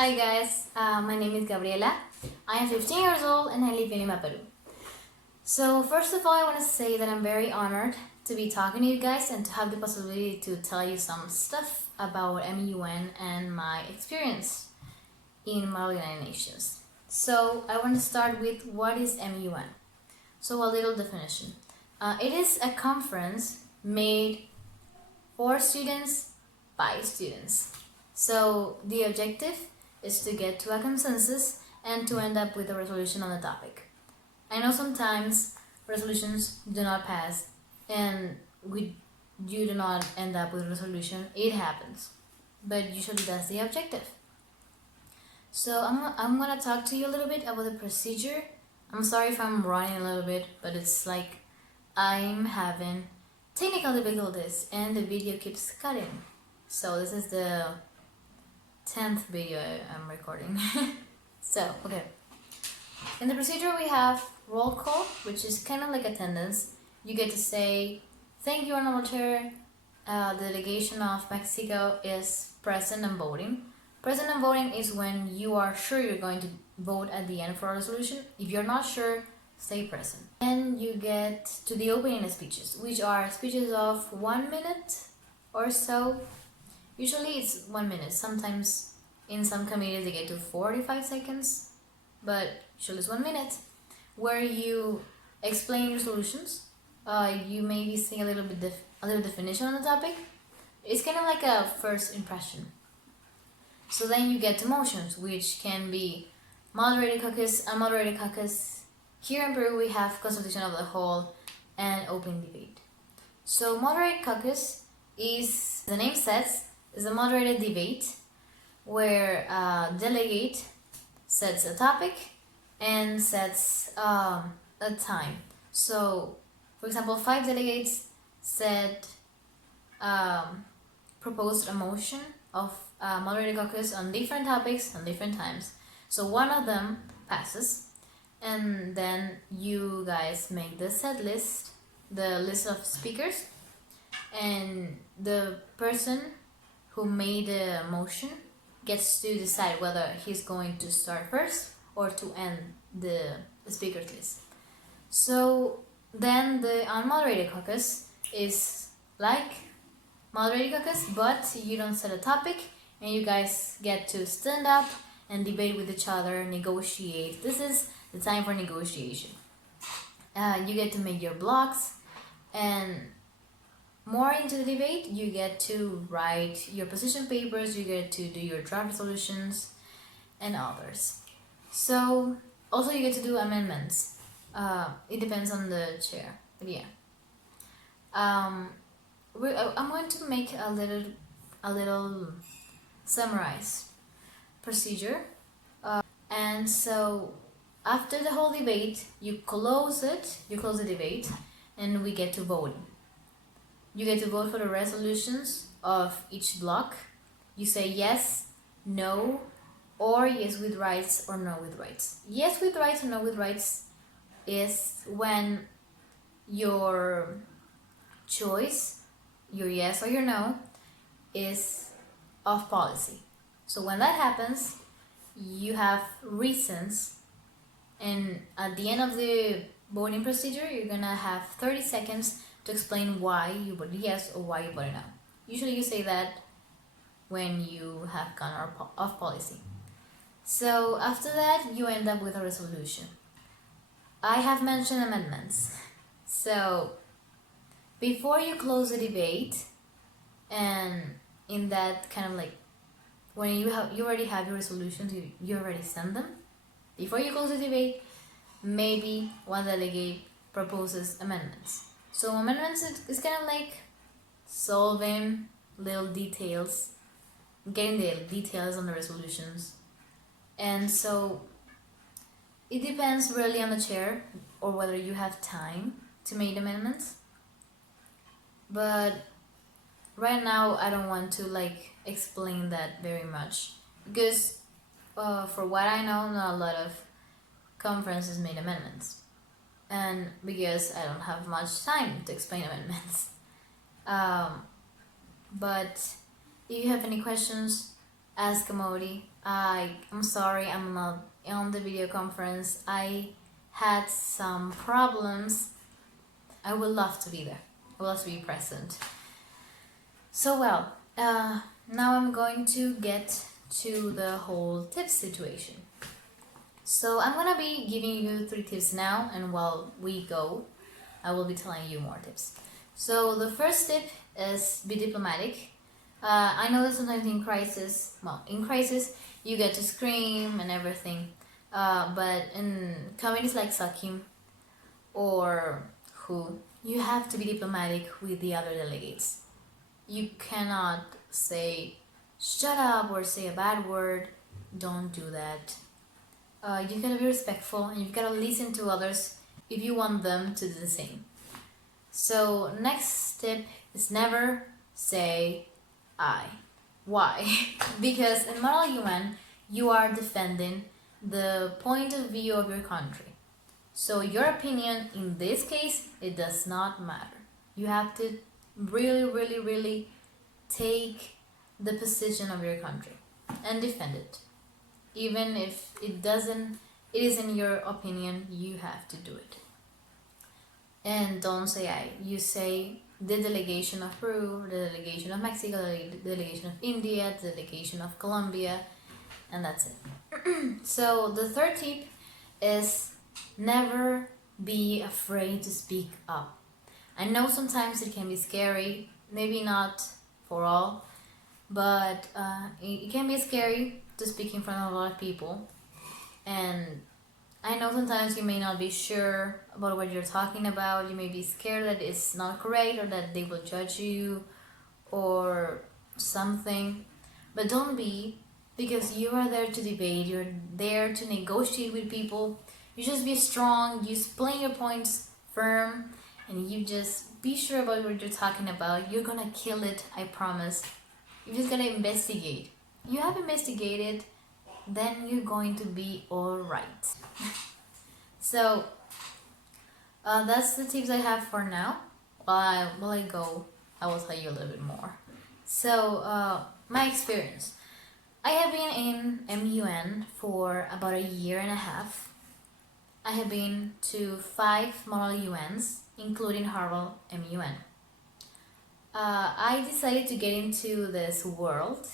Hi guys, my name is Gabriela. I am 15 years old and I live in Lima, Peru. So first of all, I want to say that I'm very honored to be talking to you guys and to have the possibility to tell you some stuff about MUN and my experience in Model United Nations. So I want to start with what is MUN. So a little definition. It is a conference made for students by students. So the objective is to get to a consensus and to end up with a resolution on the topic. I know sometimes resolutions do not pass and you do not end up with a resolution. It happens, but usually that's the objective. So I'm gonna talk to you a little bit about the procedure. I'm sorry if I'm running a little bit, but it's like I'm having technical difficulties and the video keeps cutting. So this is the 10th video I'm recording. So, okay. In the procedure we have roll call, which is kind of like attendance. You get to say, thank you, Honorable Chair. The delegation of Mexico is present and voting. Present and voting is when you are sure you're going to vote at the end for a resolution. If you're not sure, stay present. Then you get to the opening speeches, which are speeches of 1 minute or so. Usually it's 1 minute. Sometimes in some committees they get to 45 seconds, but usually it's 1 minute, where you explain your solutions. You maybe say a little definition on the topic. It's kind of like a first impression. So then you get to motions, which can be moderated caucus, unmoderated caucus. Here in Peru we have consultation of the whole and open debate. So moderated caucus is, the name says, is a moderated debate where a delegate sets a topic and sets a time. So, for example, 5 delegates proposed a motion of moderated caucus on different topics on different times. So one of them passes, and then you guys make the set list, the list of speakers, and the person who made the motion gets to decide whether he's going to start first or to end the speakers list. So then the unmoderated caucus is like moderated caucus, but you don't set a topic and you guys get to stand up and debate with each other, negotiate. This is the time for negotiation. You get to make your blocks, and more into the debate, you get to write your position papers, you get to do your draft resolutions and others. So also you get to do amendments. It depends on the chair, but yeah. I'm going to make a little summarized procedure. And so after the whole debate, you close the debate, and we get to voting. You get to vote for the resolutions of each block. You say yes, no, or yes with rights or no with rights. Yes with rights or no with rights is when your choice, your yes or your no, is off policy. So when that happens, you have reasons, and at the end of the voting procedure, you're gonna have 30 seconds to explain why you voted yes or why you voted no. Usually you say that when you have gone off policy. So after that, you end up with a resolution. I have mentioned amendments. So before you close the debate, and in that kind of like, when you already have your resolutions, you already send them. Before you close the debate, maybe one delegate proposes amendments. So amendments is kind of like solving little details, getting the details on the resolutions. And so it depends really on the chair or whether you have time to make amendments. But right now I don't want to like explain that very much, because for what I know, not a lot of conferences made amendments, and because I don't have much time to explain amendments. But if you have any questions, ask Amori. I'm sorry I'm not on the video conference. I had some problems. I would love to be there. I would love to be present. So well, now I'm going to get to the whole tips situation. So I'm gonna be giving you 3 tips now, and while we go, I will be telling you more tips. So the first tip is be diplomatic. I know that sometimes in crisis, you get to scream and everything. But in communities like Sakim or who, you have to be diplomatic with the other delegates. You cannot say shut up or say a bad word. Don't do that. You gotta be respectful, and you've gotta listen to others if you want them to do the same. So next tip is never say I. Why? Because in Model UN, you are defending the point of view of your country. So your opinion in this case, it does not matter. You have to really take the position of your country and defend it. Even if it isn't your opinion, you have to do it. And don't say I. You say the delegation of Peru, the delegation of Mexico, the delegation of India, the delegation of Colombia, and that's it. So the third tip is never be afraid to speak up. I know sometimes it can be scary, maybe not for all, but it can be scary to speak in front of a lot of people. And I know sometimes you may not be sure about what you're talking about. You may be scared that it's not correct or that they will judge you or something. But don't be, because you are there to debate, you're there to negotiate with people. You just be strong, you explain your points firm, and you just be sure about what you're talking about. You're gonna kill it, I promise. You're just gonna investigate. You have investigated, then you're going to be alright. So that's the tips I have for now. While I go, I will tell you a little bit more. So my experience. I have been in MUN for about a year and a half. I have been to 5 Model UNs, including Harvard MUN. I decided to get into this world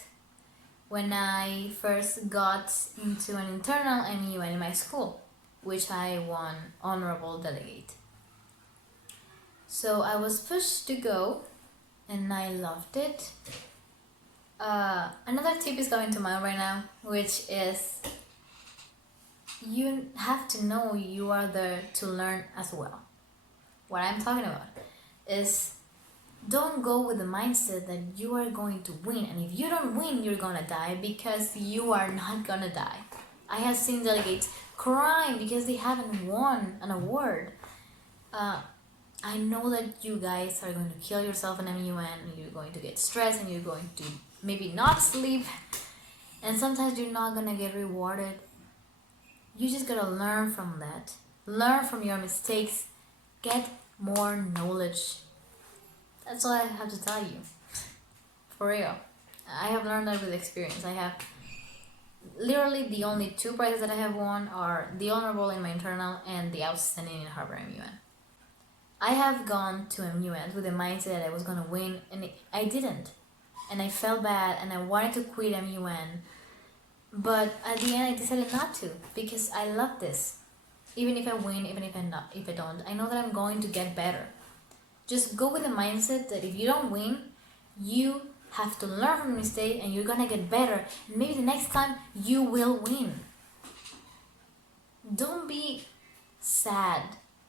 when I first got into an internal MUN in my school, which I won honorable delegate. So I was pushed to go, and I loved it. Another tip is coming to mind right now, which is you have to know you are there to learn as well. What I'm talking about is don't go with the mindset that you are going to win, and if you don't win, you're gonna die, because you are not gonna die. I have seen delegates crying because they haven't won an award. I know that you guys are going to kill yourself in MUN, and you're going to get stressed, and you're going to maybe not sleep, and sometimes you're not gonna get rewarded. You just gotta learn from that. Learn from your mistakes. Get more knowledge. That's all I have to tell you. For real. I have learned that with experience. I have literally the only 2 prizes that I have won are the honorable in my internal and the outstanding in Harvard MUN. I have gone to MUN with the mindset that I was gonna win, and I didn't. And I felt bad, and I wanted to quit MUN. But at the end, I decided not to, because I love this. Even if I win, even if I don't, I know that I'm going to get better. Just go with the mindset that if you don't win, you have to learn from your mistake, and you're gonna get better. And maybe the next time you will win. Don't be sad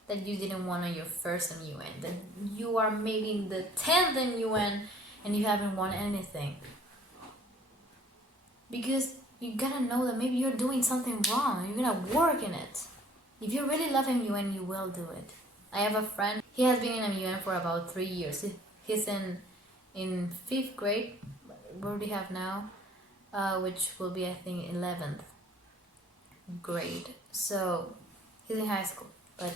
that you didn't win on your first MUN, that you are maybe in the 10th MUN and you haven't won anything. Because you gotta know that maybe you're doing something wrong. You're gonna work in it. If you really love MUN, you will do it. I have a friend. He has been in MUN for about 3 years. He's in 5th grade. What do we have now? Which will be, I think, 11th grade. So he's in high school, but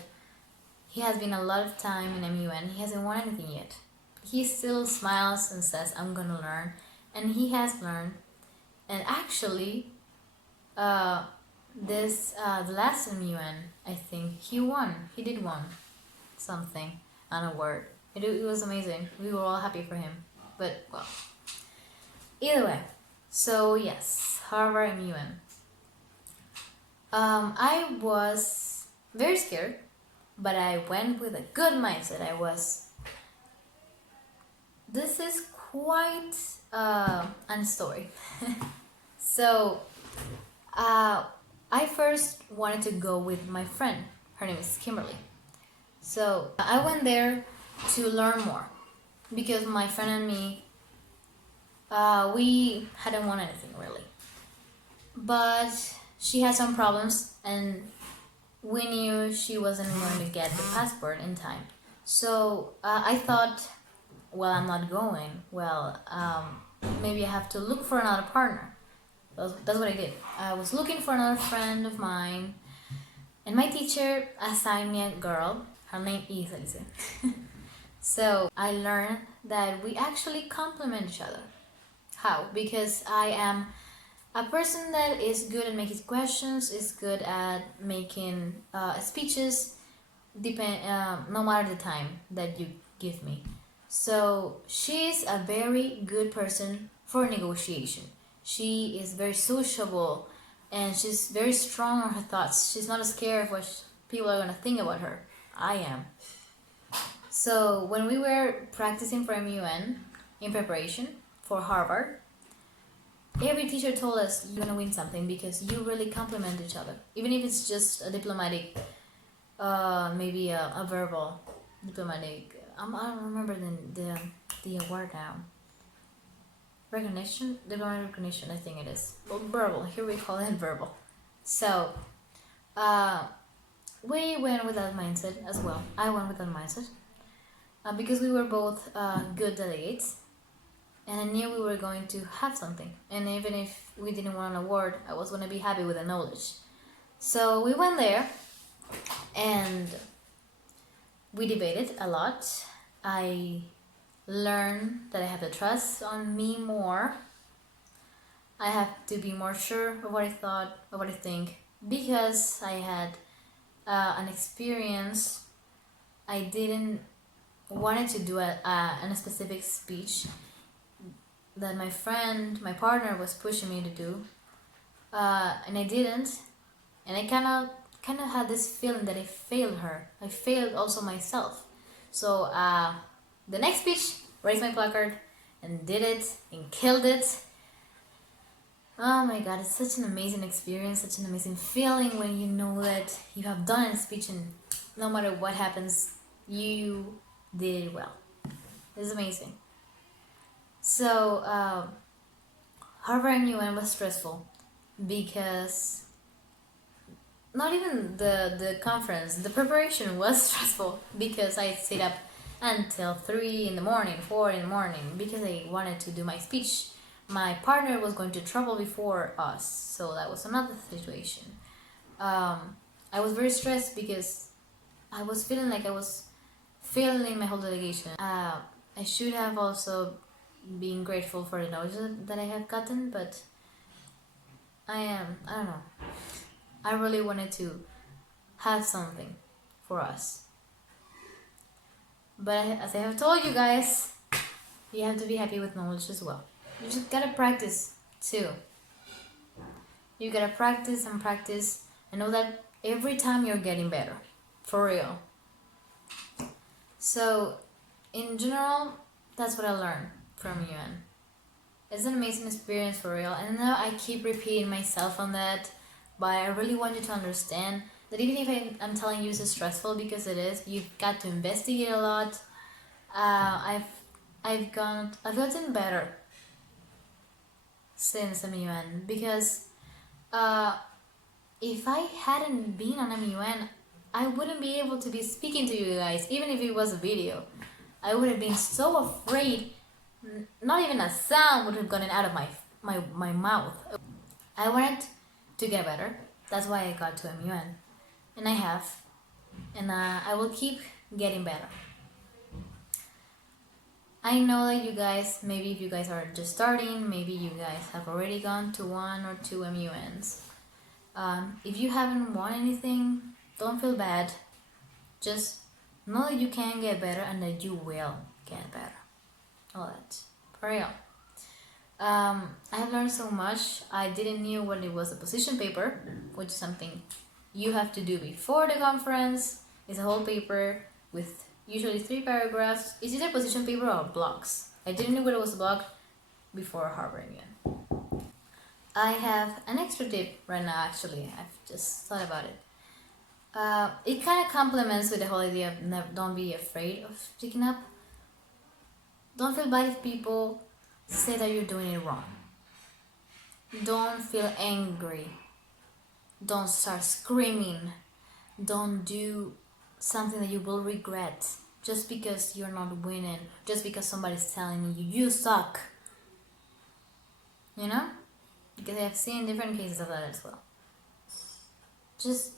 he has been a lot of time in MUN. He hasn't won anything yet. He still smiles and says, "I'm gonna learn," and he has learned. And actually, the last MUN, I think he won. He did won something, an award. It was amazing. We were all happy for him. But well, either way. So yes, Harvard MUN. I was very scared, but I went with a good mindset. This is quite a story. So, I first wanted to go with my friend. Her name is Kimberly. So I went there to learn more because my friend and me, we hadn't won anything really. But she had some problems, and we knew she wasn't going to get the passport in time. So I thought, well, I'm not going. Well, maybe I have to look for another partner. That's what I did. I was looking for another friend of mine, and my teacher assigned me a girl. Her name is Elise. So I learned that we actually complement each other. How? Because I am a person that is good at making questions, is good at making speeches, no matter the time that you give me. So she's a very good person for negotiation. She is very sociable, and she's very strong on her thoughts. She's not scared of what people are going to think about her. I am. So when we were practicing for MUN in preparation for Harvard, every teacher told us you're gonna win something because you really complement each other. Even if it's just a diplomatic, maybe a verbal diplomatic. I don't remember the award now. Recognition, diplomatic recognition. I think it is. Well, verbal. Here we call it verbal. So, we went with that mindset as well. I went with that mindset because we were both good delegates. And I knew we were going to have something. And even if we didn't win an award, I was going to be happy with the knowledge. So we went there and we debated a lot. I learned that I have to trust on me more. I have to be more sure of what I thought, of what I think. Because I had an experience, I didn't wanted to do a specific speech that my friend, my partner, was pushing me to do, and I didn't, and I kind of had this feeling that I failed her. I failed also myself. So the next speech, raised my placard and did it and killed it. Oh my god, it's such an amazing experience, such an amazing feeling when you know that you have done a speech and no matter what happens, you did it well. It's amazing. So, Harvard MUN was stressful because not even the conference, the preparation was stressful because I stayed up until 3 in the morning, 4 in the morning because I wanted to do my speech. My partner was going to travel before us, so that was another situation. I was very stressed because I was feeling like I was failing my whole delegation. I should have also being grateful for the knowledge that I have gotten, but I don't know. I really wanted to have something for us. But as I have told you guys, you have to be happy with knowledge as well. You just gotta practice too. You gotta practice and practice and know that every time you're getting better. For real. So, in general, that's what I learned from MUN. It's an amazing experience for real, and now I keep repeating myself on that, but I really want you to understand that even if I'm telling you it's stressful, because it is, you've got to investigate a lot. I've gotten better since MUN because if I hadn't been on MUN, I wouldn't be able to be speaking to you guys, even if it was a video. I would have been so afraid. Not even a sound would have gotten out of my mouth. I wanted to get better. That's why I got to MUN. And I have. And I will keep getting better. I know that you guys, maybe if you guys are just starting, maybe you guys have already gone to 1 or 2 MUNs. If you haven't won anything, don't feel bad. Just know that you can get better and that you will get better. All that. For real. I have learned so much. I didn't know what it was a position paper, which is something you have to do before the conference. It's a whole paper with usually 3 paragraphs. It's either position paper or blocks. I didn't know what it was a block before Harvard again. I have an extra tip right now, actually. I've just thought about it. It kind of complements with the whole idea of don't be afraid of speaking up. Don't feel bad if people say that you're doing it wrong. Don't feel angry. Don't start screaming. Don't do something that you will regret just because you're not winning, just because somebody's telling you suck. You know? Because I have seen different cases of that as well. Just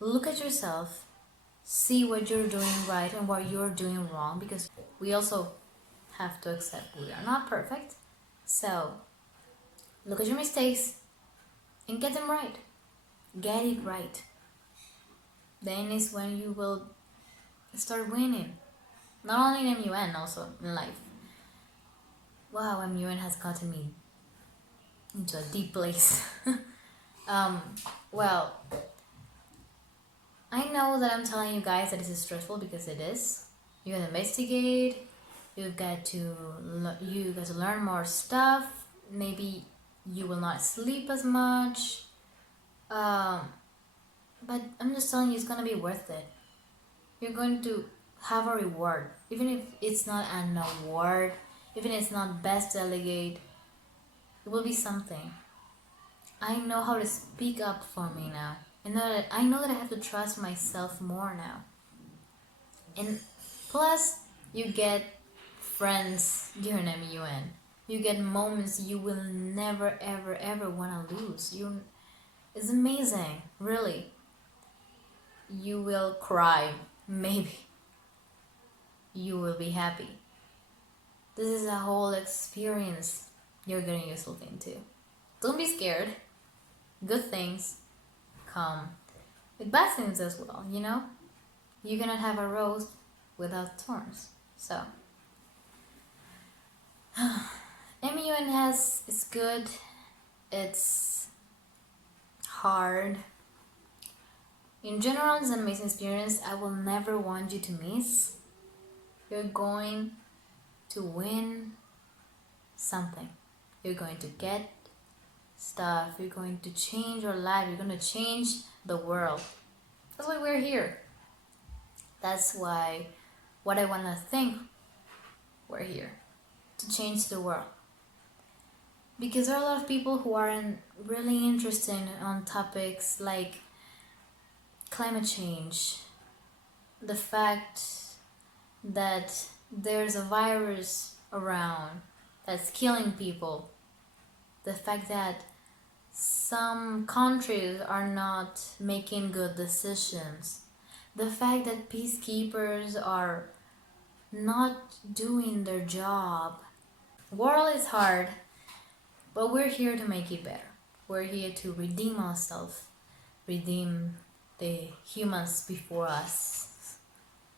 look at yourself, see what you're doing right and what you're doing wrong, because we also have to accept we are not perfect. So look at your mistakes and get them right. Get it right. Then is when you will start winning. Not only in MUN, also in life. Wow, MUN has gotten me into a deep place. Well, I know that I'm telling you guys that this is stressful because it is. You gotta investigate. You've got to learn more stuff. Maybe you will not sleep as much. But I'm just telling you, it's gonna be worth it. You're going to have a reward, even if it's not an award, even if it's not best delegate. It will be something. I know how to speak up for me now. I know that I have to trust myself more now. And plus, you get friends during MUN. You get moments you will never, ever, ever want to lose. It's amazing, really. You will cry, maybe. You will be happy. This is a whole experience you're getting yourself into. Don't be scared. Good things come with bad things as well, you know? You cannot have a rose without thorns. So MUN it's good, it's hard. In general, it's an amazing experience. I will never want you to miss. You're going to win something. You're going to get stuff. You're going to change your life. You're going to change the world. That's why we're here. That's why what I want to think we're here. To change the world. Because there are a lot of people who aren't really interested on topics like climate change, the fact that there's a virus around that's killing people, the fact that some countries are not making good decisions, the fact that peacekeepers are not doing their job. World is hard, but we're here to make it better. We're here to redeem ourselves, redeem the humans before us,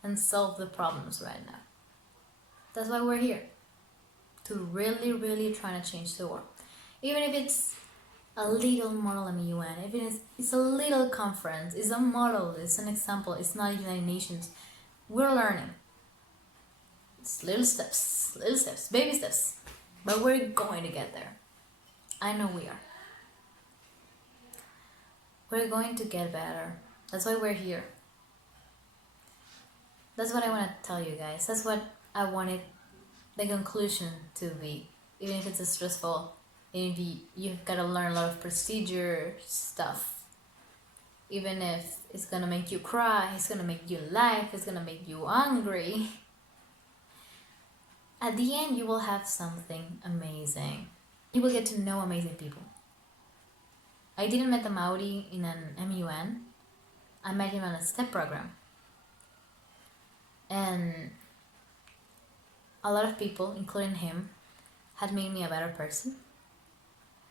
and solve the problems right now. That's why we're here, to really, really try to change the world. Even if it's a little model MUN, even if it's a little conference, it's a model, it's an example, it's not United Nations. We're learning. It's little steps, baby steps. But we're going to get there. I know we are. We're going to get better. That's why we're here. That's what I want to tell you guys. That's what I wanted the conclusion to be. Even if it's stressful, even if you've got to learn a lot of procedure stuff. Even if it's going to make you cry, it's going to make you laugh, it's going to make you angry. At the end, you will have something amazing. You will get to know amazing people. I didn't meet the Maori in an MUN. I met him on a STEP program. And a lot of people, including him, had made me a better person.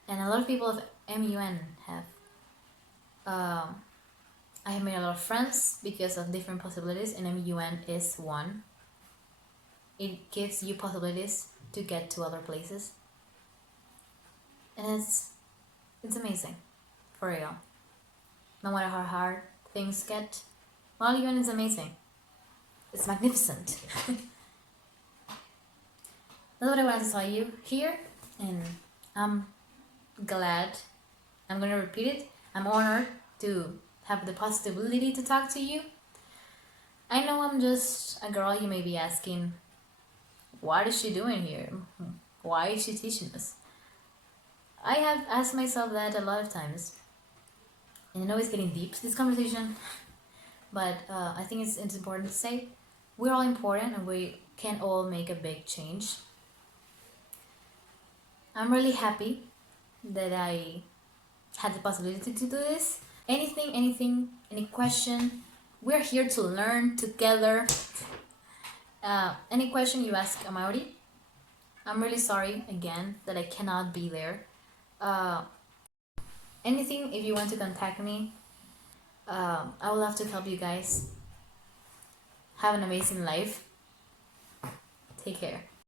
And a lot of people of MUN have I have made a lot of friends because of different possibilities, and MUN is one. It gives you possibilities to get to other places, and it's amazing, for real. No matter how hard things get, MUN is amazing. It's magnificent. That's what I wanted to tell you here, and I'm glad. I'm gonna repeat it. I'm honored to have the possibility to talk to you. I know I'm just a girl. You may be asking, what is she doing here? Why is she teaching us? I have asked myself that a lot of times, and I know it's getting deep, this conversation, but I think it's important to say we're all important and we can all make a big change. I'm really happy that I had the possibility to do this. Anything, any question, we're here to learn together. Any question you ask Amaury, I'm really sorry again that I cannot be there. Anything, if you want to contact me, I would love to help you guys. Have an amazing life. Take care.